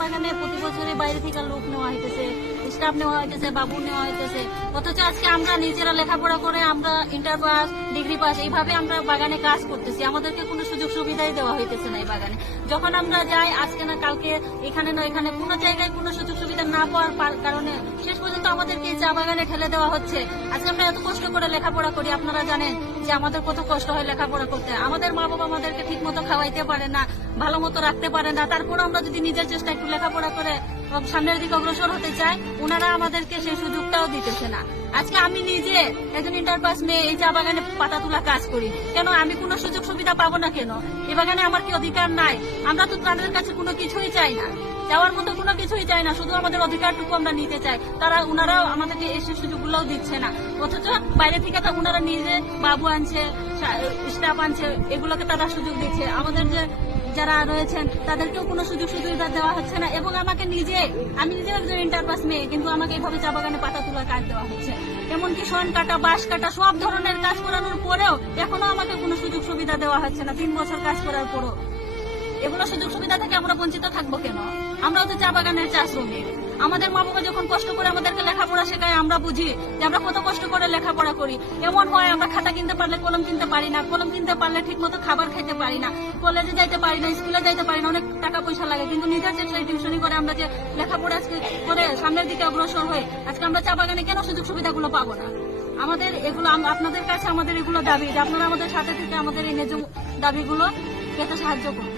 বাগানে প্রতি বছরে বাইরে থেকে লোক নেওয়া হইতেছে, স্টাফ নেওয়া হইতেছে, বাবু নেওয়া হইতেছে, অথচ আজকে আমরা নিজেরা লেখাপড়া করে আমরা ইন্টার পাস, ডিগ্রি পাস এইভাবে আমরা বাগানে কাজ করতেছি। আমাদেরকে কোনো সুযোগ সুবিধাই দেওয়া হইতেছে না এই বাগানে। যখন আমরা যাই আজকে না কালকে, এখানে না এখানে, কোনো জায়গায় কোনো সুযোগ সুবিধা না পাওয়ার কারণে শেষ পর্যন্ত আমাদেরকে চা বাগানে ঠেলে দেওয়া হচ্ছে। আজকে আমরা এত কষ্ট করে লেখাপড়া করি, আপনারা জানেন যে আমাদের কত কষ্ট হয় লেখাপড়া করতে। আমাদের মা বাবা আমাদেরকে ঠিক মতো খাওয়াইতে পারে না, ভালো মতো রাখতে পারে না, তারপর আমরা যদি নিজের চেষ্টা একটু লেখাপড়া করে সামনের দিকে অগ্রসর হতে চাই, ওনারা আমাদেরকে সেই সুযোগটাও দিতেছে না। আজকে আমি নিজে একজন ইন্টার পাস মেয়ে এই চা বাগানে পাতা তোলা কাজ করি, কেন আমি কোনো সুযোগ সুবিধা পাবো না কেন? এ বাগানে আমার কি অধিকার নাই? আমরা তো তাদের কাছে কোনো কিছুই চাই না, যাওয়ার মতো কোনো কিছুই চাই না, শুধু আমাদের অধিকারটুকু আমরা নিতে চাই। ওনারাও আমাদেরকে এসে সুযোগগুলোও দিচ্ছে না, অথচ বাইরে থেকে তো ওনারা নিজে বাবু আনছে, স্টাফ আনছে, এগুলোকে তারা সুযোগ দিচ্ছে। আমাদের যে যারা রয়েছেন তাদেরকেও কোনো সুযোগ সুবিধা দেওয়া হচ্ছে না। এবং আমি নিজে একজন ইন্টার পাস মেয়ে, কিন্তু আমাকে এইভাবে চা বাগানে পাতা তোলা কাজ দেওয়া হচ্ছে। এমনকি শন কাটা, বাঁশ কাটা, সব ধরনের কাজ করানোর পরেও এখনো আমাকে কোনো সুযোগ সুবিধা দেওয়া হচ্ছে না। 3 বছর কাজ করার পরও এগুলো সুযোগ সুবিধা থেকে আমরা বঞ্চিত থাকবো কেন? আমরাও তো চা বাগানের চা শ্রমিক। আমাদের মা বাবা যখন কষ্ট করে আমাদেরকে লেখাপড়া শেখায়, আমরা বুঝি যে আমরা কত কষ্ট করে লেখাপড়া করি। এমন হয় আমরা খাতা কিনতে পারলে কলম কিনতে পারি না, কলম কিনতে পারলে ঠিক মতো খাবার খেতে পারি না, কলেজে যাইতে পারি না, স্কুলে যাইতে পারি না, অনেক টাকা পয়সা লাগে। কিন্তু নিজের চেষ্টায় টিউশনি করে আমরা যে লেখাপড়া আজকে করে সামনের দিকে অগ্রসর হয়ে আজকে আমরা চা বাগানে কেন সুযোগ সুবিধাগুলো পাবো না? আমাদের এগুলো, আপনাদের কাছে আমাদের এগুলো দাবি যে আপনারা আমাদের সাথে থেকে আমাদের এই ন্যায্য দাবিগুলো পেতে সাহায্য করুন।